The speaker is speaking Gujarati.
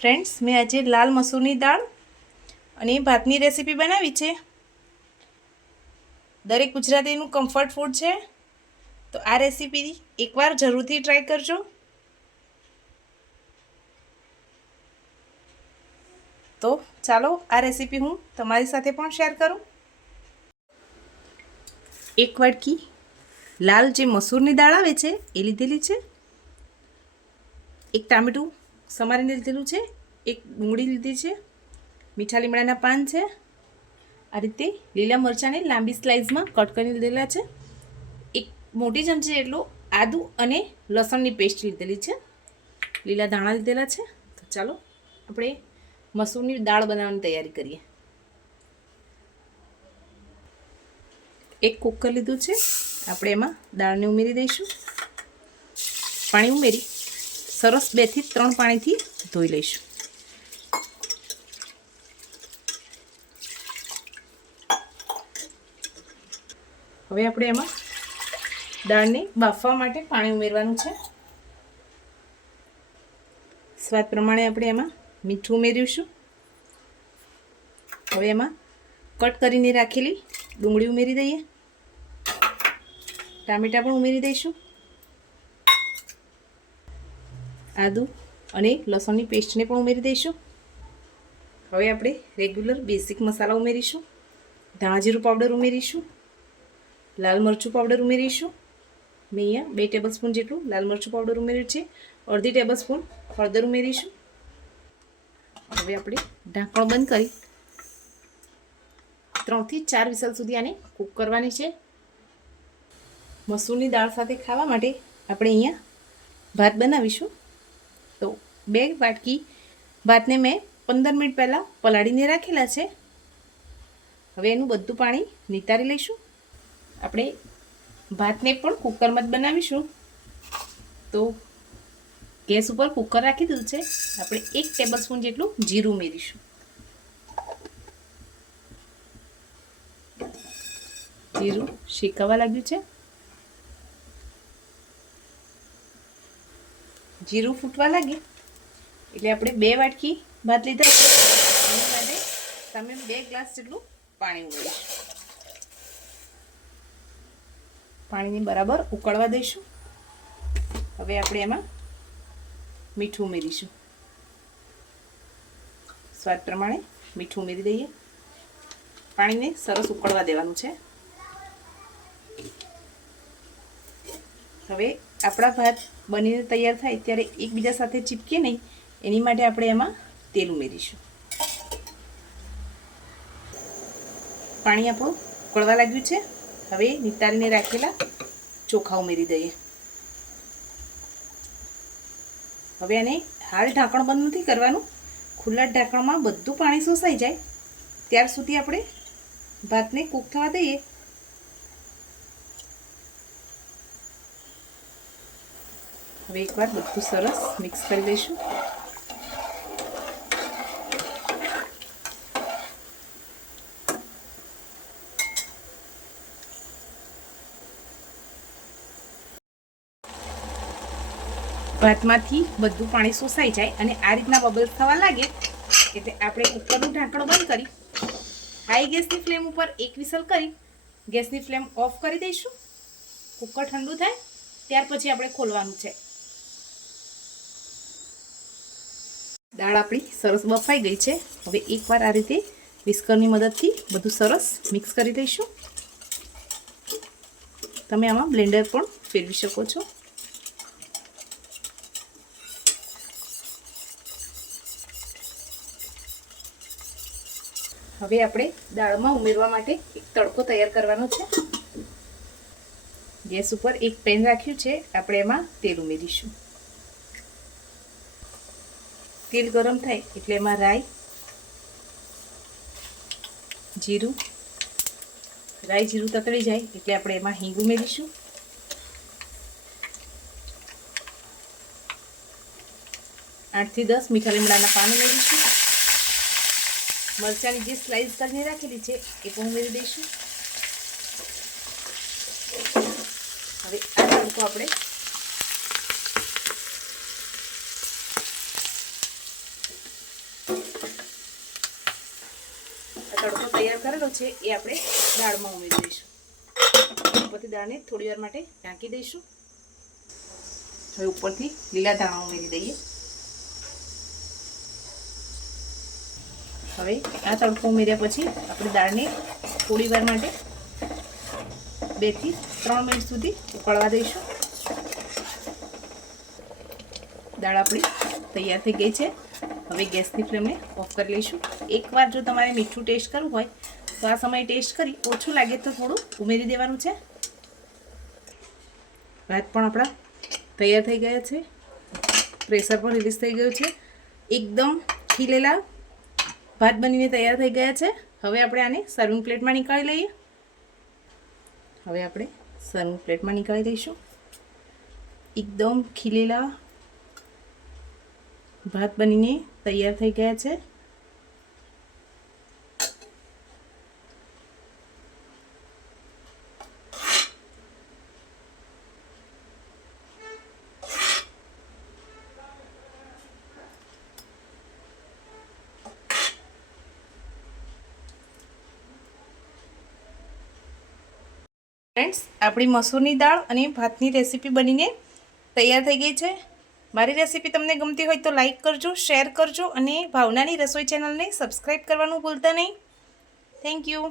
ફ્રેન્ડ્સ, મેં આજે લાલ મસૂરની દાળ અને ભાતની રેસીપી બનાવી છે. દરેક ગુજરાતીનું કમ્ફર્ટ ફૂડ છે, તો આ રેસીપી એકવાર જરૂરથી ટ્રાય કરજો. તો ચાલો આ રેસીપી હું તમારી સાથે પણ શેર કરું. એક વાટકી લાલ જે મસૂરની દાળ આવે છે એ લીધેલી છે. એક ટામેટું સમારીને લીધેલું છે. એક ડુંગળી લીધી છે. મીઠા લીમડાના પાન છે. આ રીતે લીલા મરચાંને લાંબી સ્લાઇસમાં કટ કરી લીધેલા છે. એક મોટી ચમચી જેટલું આદું અને લસણની પેસ્ટ લીધેલી છે. લીલા ધાણા લીધેલા છે. તો ચાલો આપણે મસૂરની દાળ બનાવવાની તૈયારી કરીએ. એક કુકર લીધું છે. આપણે એમાં દાળને ઉમેરી દઈશું. પાણી ઉમેરી સરસ 2 થી 3 પાણીથી ધોઈ લઈશું. હવે આપણે એમાં દાળને બાફવા માટે પાણી ઉમેરવાનું છે. સ્વાદ પ્રમાણે આપણે એમાં મીઠું ઉમેરીશું. હવે એમાં કટ કરીને રાખેલી ડુંગળી ઉમેરી દઈએ. ટામેટાં પણ ઉમેરી દઈશું. આદું અને લસણની પેસ્ટને પણ ઉમેરી દઈશું. હવે આપણે રેગ્યુલર બેઝિક મસાલા ઉમેરીશું. ધાણા જીરું પાવડર ઉમેરીશું. લાલ મરચું પાવડર ઉમેરીશું. મેં અહીંયા 2 ટેબલસ્પૂન જેટલું લાલ મરચું પાવડર ઉમેર્યું છે. અડધી ટેબલસ્પૂન હળદર ઉમેરીશું. હવે આપણે ઢાંકણ બંધ કરી 3 થી 4 વિસલ સુધી આને કૂક કરવાની છે. મસૂરની દાળ સાથે ખાવા માટે આપણે અહીંયા ભાત બનાવીશું. તો 2 વાટકી ભાતને મેં 15 મિનિટ પહેલાં પલાળીને રાખેલા છે. હવે એનું બધું પાણી નિતારી લઈશું. આપણે ભાતને પણ કુકરમાં જ બનાવીશું. તો ગેસ ઉપર કુકર રાખી દીધું છે. આપણે 1 ટેબલસ્પૂન જેટલું જીરું ઉમેરીશું. જીરું શેકાવા લાગ્યું છે. જીરું ફૂટવા લાગે એટલે આપણે 2 વાટકી ભાત લીધા છે. એની માટે તમે 2 ગ્લાસ જેટલું પાણી ઉમેરીશું. પાણીને બરાબર ઉકળવા દઈશું. હવે આપણે એમાં મીઠું ઉમેરીશું. સ્વાદ પ્રમાણે મીઠું ઉમેરી દઈએ. પાણીને સરસ ઉકળવા દેવાનું છે. હવે આપણા ભાત બનીને તૈયાર થાય ત્યારે એકબીજા સાથે ચીપકે નહીં એની માટે આપણે એમાં તેલ ઉમેરીશું. પાણી આપણું ઉકળવા લાગ્યું છે. હવે નિતારીને રાખેલા ચોખા ઉમેરી દઈએ. હવે આને હાલ ઢાંકણ બંધ નથી કરવાનું. ખુલ્લા ઢાંકણમાં બધું પાણી શોષાઈ જાય ત્યાર સુધી આપણે ભાતને કૂક થવા દઈએ. હવે એકવાર બધું સરસ મિક્સ કરી લઈશું. ભાતમાંથી બધું પાણી શોષાઈ જાય અને આ રીતના બબલ્સ થવા લાગે એટલે આપણે કુકરનું ઢાંકણ બંધ કરી હાઈ ગેસની ફ્લેમ ઉપર 1 વિસલ કરી ગેસની ફ્લેમ ઓફ કરી દઈશું. કુકર ઠંડુ થાય ત્યાર પછી આપણે ખોલવાનું છે. દાળ આપણી સરસ બફાઈ ગઈ છે. હવે એકવાર આ રીતે વિસ્કરની મદદથી બધું સરસ મિક્સ કરી દઈશું. તમે આમાં બ્લેન્ડર પણ ફેરવી શકો છો. હવે આપણે દાળમાં ઉમેરવા માટે એક તડકો તૈયાર કરવાનો છે. ગેસ ઉપર એક પેન રાખ્યું છે. આપણે એમાં તેલ ઉમેરીશું. તેલ ગરમ થાય એટલે એમાં રાઈ, જીરું, રાઈ જીરું તતડી જાય એટલે આપણે એમાં હિંગ ઉમેરીશું. આઠ થી 10 મીઠા લીમડાના પાન ઉમેરીશું. મરચાંની જે સ્લાઇસ કરીને રાખેલી છે એ પણ ઉમેરી દઈશું. હવે આ તડકો આપણે તડકો તૈયાર કરેલો છે એ આપણે દાળમાં ઉમેરી દઈશું. ઉપરથી દાળને થોડી વાર માટે ઢાંકી દઈશું. હવે ઉપરથી લીલા ધાણા ઉમેરી દઈએ. હવે આ તડકો ઉમેર્યા પછી આપણે દાળને થોડી વાર માટે 2 થી 3 મિનિટ સુધી ઉકળવા દઈશું. દાળ આપણી તૈયાર થઈ ગઈ છે. હવે ગેસની ફ્લેમને ઓફ કરી લઈશું. એકવાર જો તમારે મીઠું ટેસ્ટ કરવું હોય તો આ સમયે ટેસ્ટ કરી, ઓછું લાગે તો થોડું ઉમેરી દેવાનું છે. ભાત પણ આપણા તૈયાર થઈ ગયા છે. પ્રેશર પણ રિલીઝ થઈ ગયું છે. એકદમ ખીલેલા ભાત બનીને તૈયાર થઈ ગયા છે. હવે આપણે આને સર્વિંગ પ્લેટમાં નીકાળી લઈએ. હવે આપણે સર્વિંગ પ્લેટમાં નીકાળી દઈશું. એકદમ ખીલેલા ભાત બનીને તૈયાર થઈ ગયા છે. ફ્રેન્ડ્સ, આપણી મસૂરની દાળ અને ભાતની રેસીપી બનીને તૈયાર થઈ ગઈ છે. મારી રેસીપી તમને ગમતી હોય તો લાઈક કરજો, શેર કરજો અને ભાવનાની રસોઈ ચેનલને સબસ્ક્રાઈબ કરવાનું ભૂલતા નહીં. Thank you.